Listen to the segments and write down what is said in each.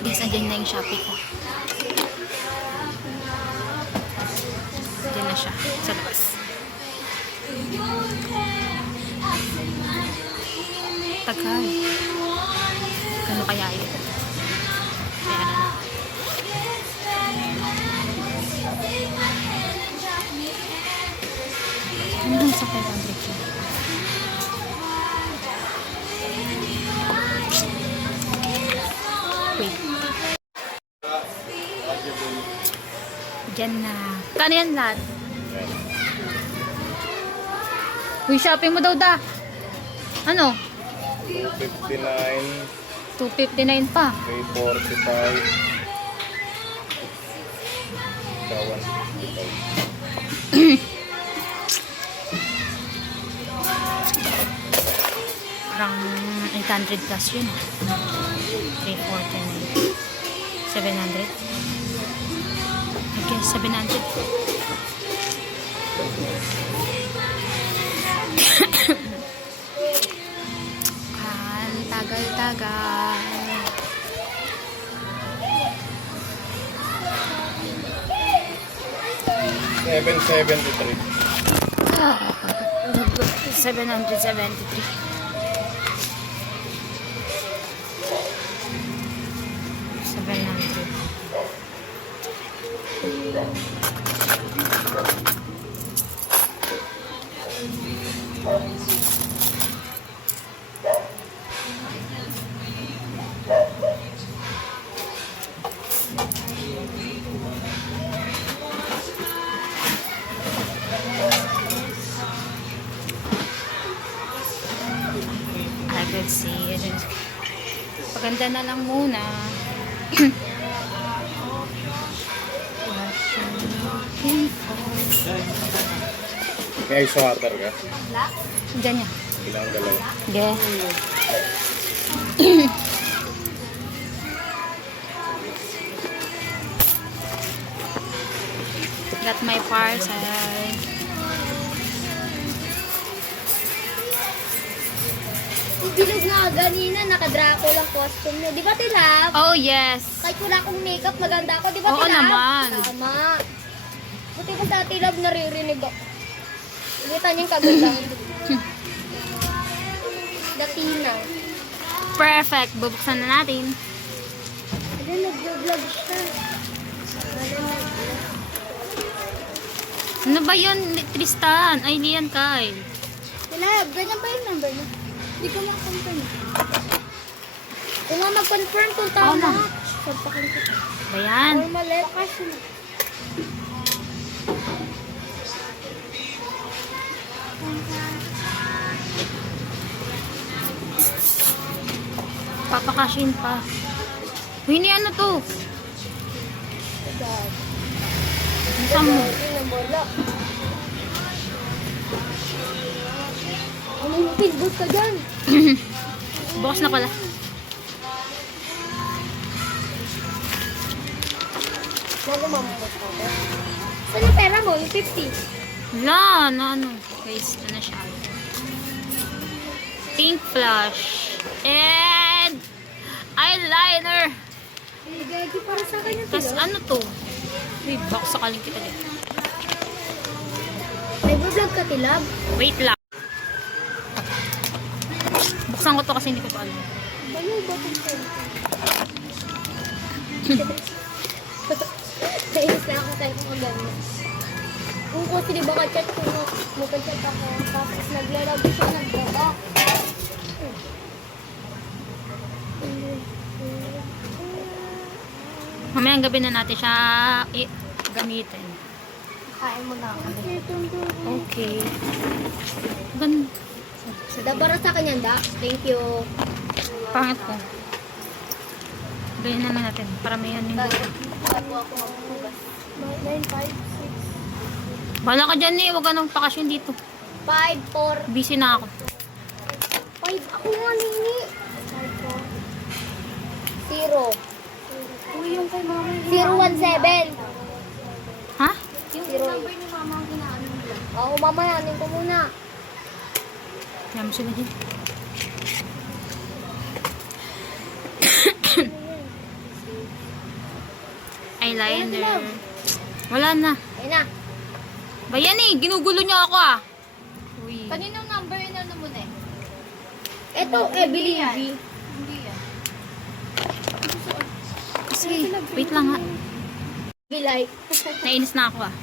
Guys, andyan na yung Shopee ko. Andyan na siya sa labas. Tagal. Kano kaya yun? Kaya na. Hanggang sa 500 yun. Wait. Diyan na. Kano yan lahat? Uy, shopping mo daw da. Ano? 259, 259 pa. 345, 155. Parang 800 plus yun. 349. 700. I guess 700. Ang tagal-tagal. $773. I could see it. Paganda na lang muna. What you're looking for. May ice water ka? Diyan niya. Ilang dalawa? Yeah. Got my parcel. Bilog nga ganina, naka-Dracula costume nyo. Di ba, Tilab? Oh, yes. Kahit wala akong makeup, maganda ako. Di ba, Oo Tilab? naman. Tama. Buti ko sa Tilab, naririnig ako. Ulitan yung kagandang. Latina. Perfect. Bubuksan na natin. Ano, nag-vlog siya. Ano ba yun, Tristan? Ay, Lian Kyle. Tilab, ganyan ba yung number mo? Hindi ko ma-confirm. Kung nga mag-confirm kung tama. na. Pagpakin ko. Ba yan? Or mali. Kasi Papakashin pa. Hindi ano to? God. Saan mo? Wala. Ano yung pinbot ka dyan? Bukas na pala. Bago mamamot ka ba? Saan yung pera mo? Yung 50? Wala, na ano. Guys, ito na siya. Pink flush. And eyeliner. Ay, gagi, para sa akin yung Tapos tilo. ano to? Wait, box sakaling kita dito. Nag-vlog ka, Tilab? Wait lang. Buksan ko to kasi hindi ko pa alam. Ano ba itong cellphone? Nainis na ako tayo kung gano'n. Kung kasi di ba ka-chat ko, mag-chat ako, tapos naglalabo siya, nagbaga. Mamayang gabi na natin siya gamitin. Kain mo na ako. Okay. Gan Da, para sa kanya, da. Thank you. pangit ko. Ganyan na lang natin para may ano yung Bago ako magpugas. 9, 5, 6. Bahala ka dyan eh. Huwag ka nang pakasyon dito. 5, 4, Busy na ako. 5. Ako nga nini. 0. Uy, yung kay mama. 017. Ha? Yung number ni mama ang ginaano nila. Oo, mama, yanin ko muna. Kaya mo sila dyan. eyeliner. Wala na. Ayun na. Ba yan eh, ginugulo niyo ako ah. Uy. Kaninong number yun ano mo na eh? Ito, Ebeli. Hindi yan. Kasi, wait lang ha. Bilay. Nainis na ako ah.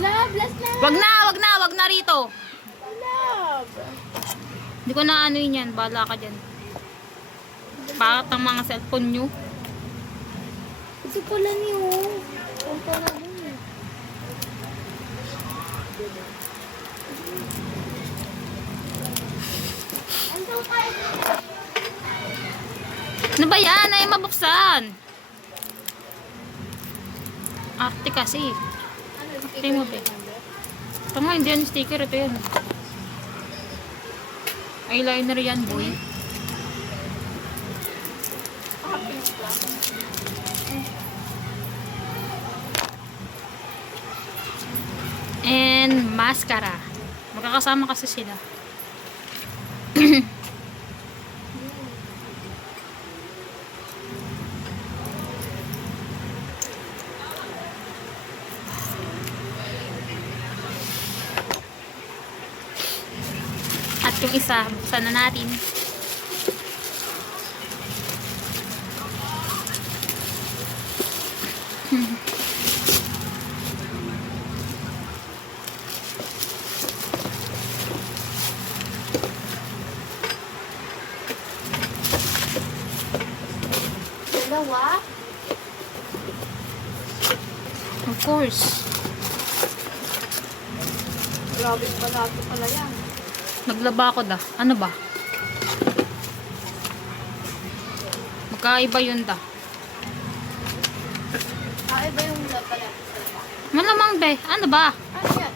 Love, last na. Wag na rito. Love. Hindi ko na ano yun yan, bahala ka dyan. Bakit ang mga cellphone nyo? Ito pala niyo. Punta na dun eh. Ano pa? Ano ba yan? Ay mabuksan. Arte kasi. Arte mo be. Tama, hindi yan sticker. Ito yan. Eyeliner yan, boy. And mascara. Magkakasama kasi sila. At yung isa, buksan na natin. Dalawa. Of course. Grabe pala ito pala yan. Naglaba ako da. Ano ba? Magkaiba yun da. Iba yung love pala. Malamang be. Ano ba? Ano yan?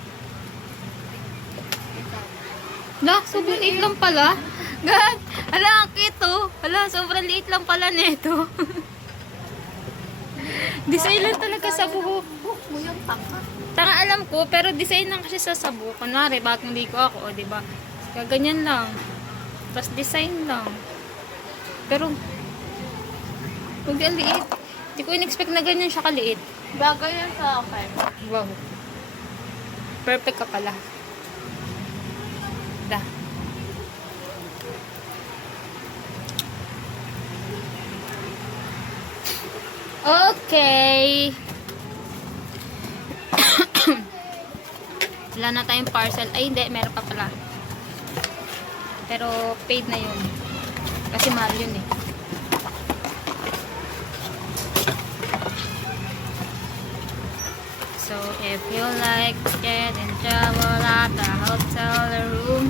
La, sobrang liit lang pala. God, ala, ang cute oh. Ala, sobrang liit lang pala nito. Design lang talaga sa buhok. Book mo yung taka. Tanga alam ko, pero design lang kasi sa buhok. Kunwari, bagong ligo ako, o diba? Ganyan lang. Tapos design lang. Pero, huwag yan liit. Hindi ko in-expect na ganyan siya kaliit. Bagay yan sa akin. Wow. Perfect ka pala. Da. Okay. Wala na tayong parcel. Ay, hindi. Meron pa pala. Pero, paid na yun. Kasi mahal yun eh. So, if you like to get in trouble at the hotel room,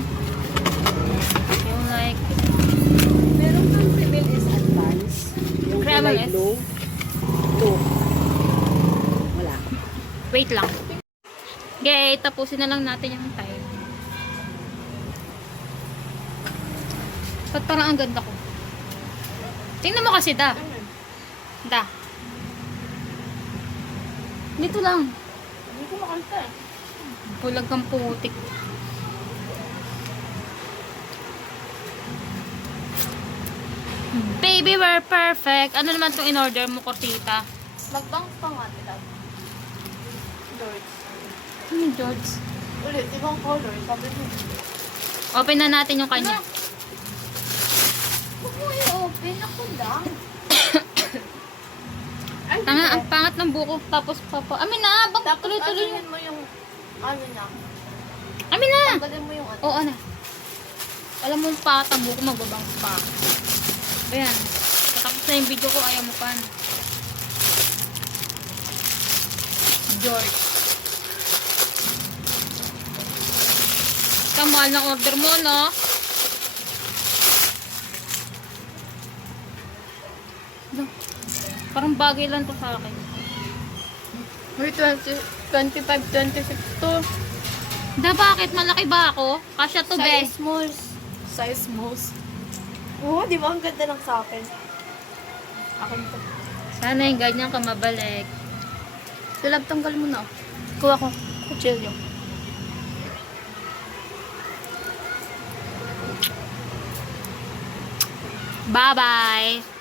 if you like Meron kang female is advance. Yung kulay Creameless. blue. Ito. Wala. wait lang. Okay, tapusin na lang natin yung time. Ba't parang ang ganda ko? Tingnan mo kasi, da. Da. Dito lang. Hindi ko makanta eh. Bulag kang putik. Baby, we're perfect. Ano naman itong in-order mo, Cortita? Mag-bank pa nga nila. George. Ano yung George? Ulit, ibang color. Sabi mo. Open na natin yung kanya. Huwag mo i-open. Ako lang. Ay, Tanga, hindi. ang pangat ng buko. Tapos, papa. Amin na, bang Tapos tuloy-tuloy anuhin mo yung ano na. Amin na! Tanggalin mo yung ano. Oo, na. Alam mo, pangat ang buko, magbabangs pa. Ayan. Tapos na yung video ko, ayaw mo pa. George. Kamal ng order mo, no? No. Parang bagay lang to sa akin. May 25, 26 to. Da, bakit? Malaki ba ako? Kasya to, be. Size smalls. Size smalls. Oo, di ba ang ganda lang sa akin? Akin to. Sana yung ganyan ka mabalik. Tulab, tanggal mo na. Kuha ko. Kutsilyo. Bye-bye!